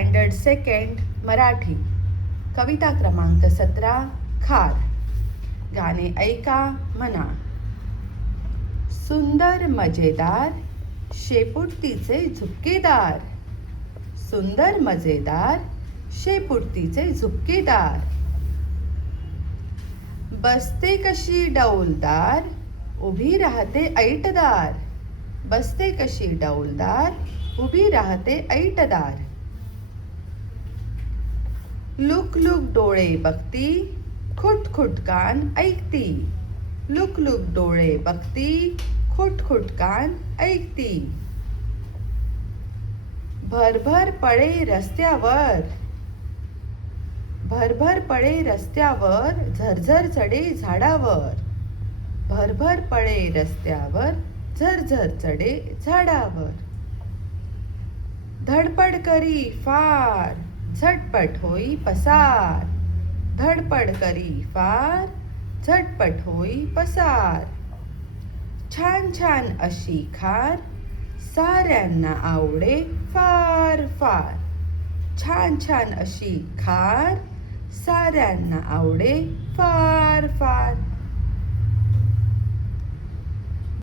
Standard second Marathi. कविता क्रमांक 17 खार. गाणे ऐका म्हणा. सुंदर मजेदार शेपुटीचे झुपकेदार. सुंदर मजेदार शेपुटीचे झुपकेदार. बसते कशी डौलदार उभी राहते ऐटदार. बसते कशी डौलदार उभी राहते ऐटदार. लुक लुक डोळे बघती खुट खुट कान ऐकती. लुक लुक डोळे बघती खुट खुट कान ऐकती. भरभर पळे रस्त्यावर. भरभर पळे रस्त्यावर झरझर चढे झाडावर. भरभर पळे रस्त्यावर झरझर चढे झाडावर. धडपड करी फार झटपट होई पसार. धडपड करी फार झटपट होई पसार. छान छान अशी खार साऱ्यांना आवडे फार फार. छान छान अशी खार साऱ्यांना आवडे फार फार.